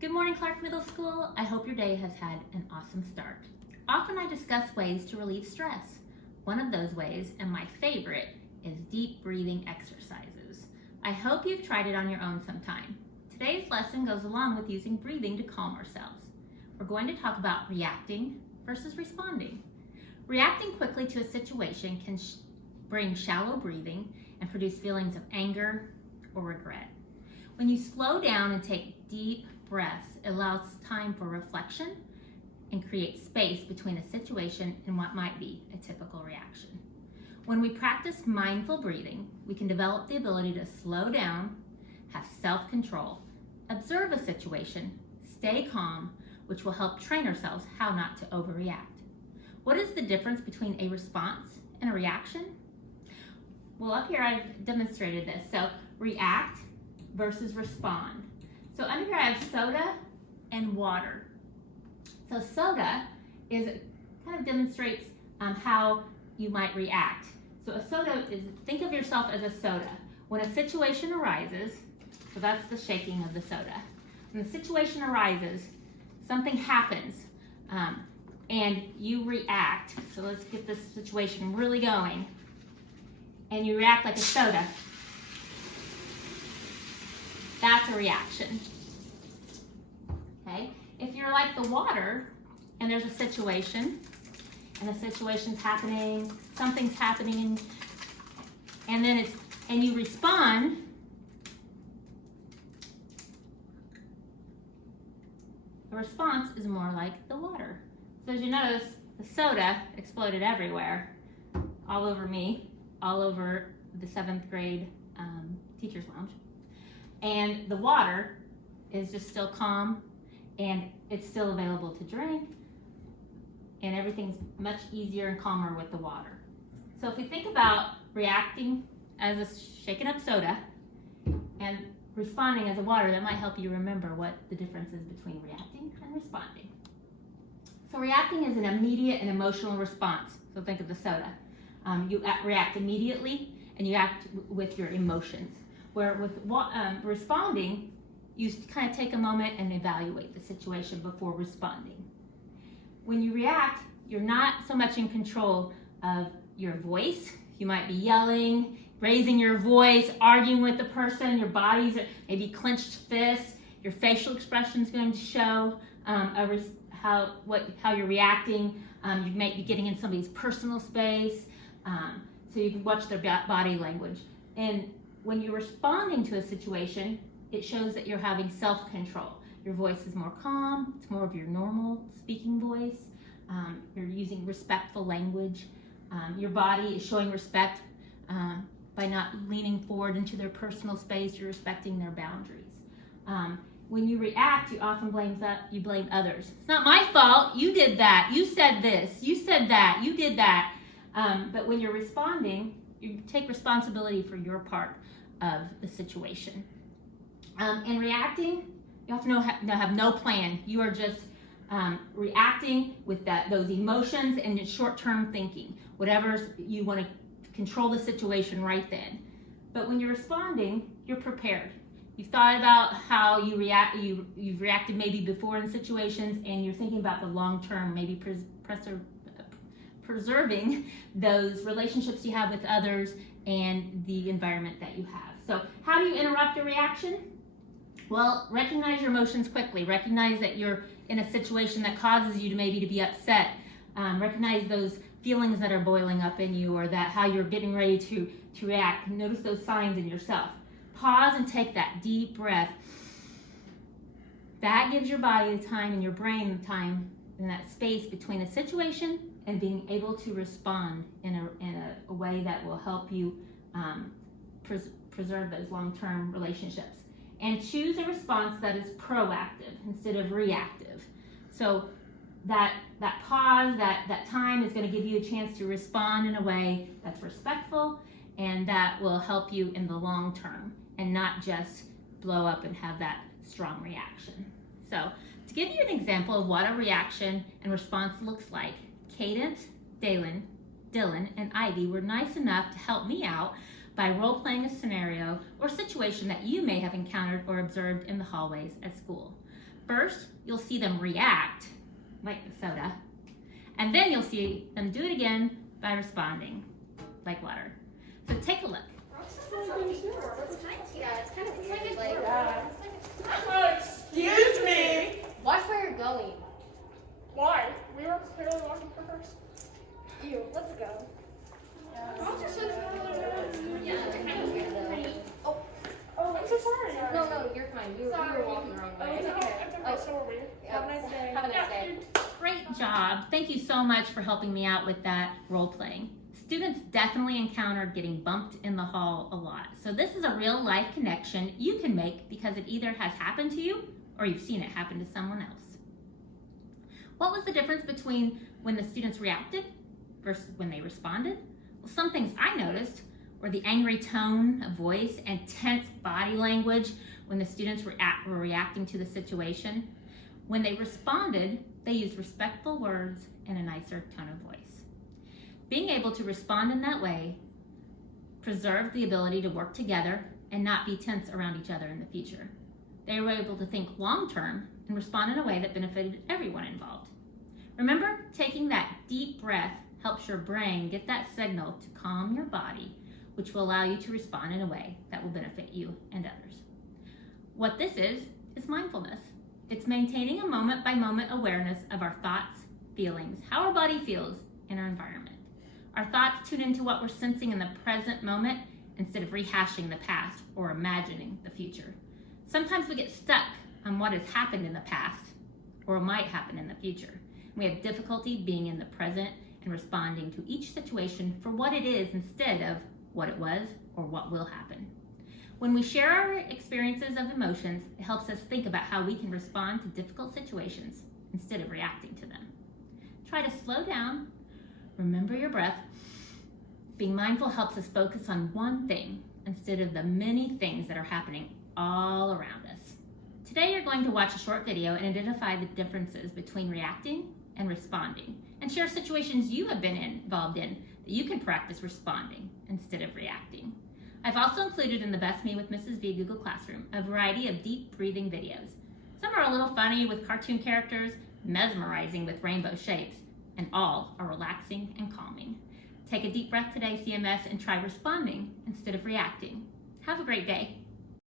Good morning, Clark Middle School. I hope your day has had an awesome start. Often I discuss ways to relieve stress. One of those ways, and my favorite, is deep breathing exercises. I hope you've tried it on your own sometime. Today's lesson goes along with using breathing to calm ourselves. We're going to talk about reacting versus responding. Reacting quickly to a situation can bring shallow breathing and produce feelings of anger or regret. When you slow down and take deep breaths, it allows time for reflection and creates space between a situation and what might be a typical reaction. When we practice mindful breathing, we can develop the ability to slow down, have self-control, observe a situation, stay calm, which will help train ourselves how not to overreact. What is the difference between a response and a reaction? Well, up here I've demonstrated this. So react versus respond. So under here I have soda and water. So soda kind of demonstrates how you might react. So a soda is, think of yourself as a soda. When a situation arises, so that's the shaking of the soda. When the situation arises, something happens and you react. So let's get this situation really going. And you react like a soda. That's a reaction. Okay? If you're like the water and there's a situation and the situation's happening, something's happening, and then you respond, the response is more like the water. So as you notice, the soda exploded everywhere, all over me, all over the 7th grade teacher's lounge. And the water is just still calm and it's still available to drink and everything's much easier and calmer with the water. So if we think about reacting as a shaken up soda and responding as a water, that might help you remember what the difference is between reacting and responding. So reacting is an immediate and emotional response. So think of the soda. You react immediately and you act with your emotions. Where with responding, you kind of take a moment and evaluate the situation before responding. When you react, you're not so much in control of your voice. You might be yelling, raising your voice, arguing with the person. Your body's maybe clenched fists. Your facial expression is going to show how you're reacting. You might be getting in somebody's personal space, so you can watch their body language. And when you're responding to a situation, it shows that you're having self-control. Your voice is more calm, it's more of your normal speaking voice. You're using respectful language. Your body is showing respect by not leaning forward into their personal space. You're respecting their boundaries. When you react, you often blame others. It's not my fault, you did that, you said this, you said that, you did that. But when you're responding, you take responsibility for your part of the situation. In reacting, you often have no plan. You are just reacting with those emotions and short-term thinking. Whatever you want to control the situation right then. But when you're responding, you're prepared. You've thought about how you react. You've reacted maybe before in situations, and you're thinking about the long-term, maybe preserving those relationships you have with others and the environment that you have. So how do you interrupt a reaction? Well, recognize your emotions quickly. Recognize that you're in a situation that causes you to maybe be upset. Recognize those feelings that are boiling up in you, or that how you're getting ready to react. Notice those signs in yourself. Pause and take that deep breath. That gives your body the time and your brain the time and that space between a situation and being able to respond in a way that will help you preserve those long-term relationships. And choose a response that is proactive instead of reactive. So that pause, that time is going to give you a chance to respond in a way that's respectful and that will help you in the long term and not just blow up and have that strong reaction. So to give you an example of what a reaction and response looks like, Cadence, Dylan, and Ivy were nice enough to help me out by role-playing a scenario or situation that you may have encountered or observed in the hallways at school. First, you'll see them react, like the soda, and then you'll see them do it again by responding, like water. So take a look. Yeah, it's kind of weird. Like, Oh, excuse me. watch where you're going. Why? We were clearly walking for first. Ew, let's go. Yeah, they're kind of weird though. Oh, I'm so sorry. No, you're fine. You were walking the wrong Oh, way. it's okay. It's okay. Oh. So are we. Have a nice day. Have a nice day. Great job. Thank you so much for helping me out with that role-playing. Students definitely encountered getting bumped in the hall a lot. So this is a real life connection you can make because it either has happened to you or you've seen it happen to someone else. What was the difference between when the students reacted versus when they responded? Well, some things I noticed were the angry tone of voice and tense body language when the students were reacting to the situation. When they responded, they used respectful words and a nicer tone of voice. Being able to respond in that way preserved the ability to work together and not be tense around each other in the future. They were able to think long-term and respond in a way that benefited everyone involved. Remember, taking that deep breath helps your brain get that signal to calm your body, which will allow you to respond in a way that will benefit you and others. What this is mindfulness. It's maintaining a moment-by-moment awareness of our thoughts, feelings, how our body feels, and our environment. Our thoughts tune into what we're sensing in the present moment instead of rehashing the past or imagining the future. Sometimes we get stuck on what has happened in the past or might happen in the future. We have difficulty being in the present and responding to each situation for what it is instead of what it was or what will happen. When we share our experiences of emotions, it helps us think about how we can respond to difficult situations instead of reacting to them. Try to slow down, remember your breath. Being mindful helps us focus on one thing instead of the many things that are happening all around us. Today you're going to watch a short video and identify the differences between reacting and responding, and share situations you have been involved in that you can practice responding instead of reacting. I've also included in the Best Me with Mrs. V Google Classroom a variety of deep breathing videos. Some are a little funny with cartoon characters, mesmerizing with rainbow shapes, and all are relaxing and calming. Take a deep breath today, CMS, and try responding instead of reacting. Have a great day.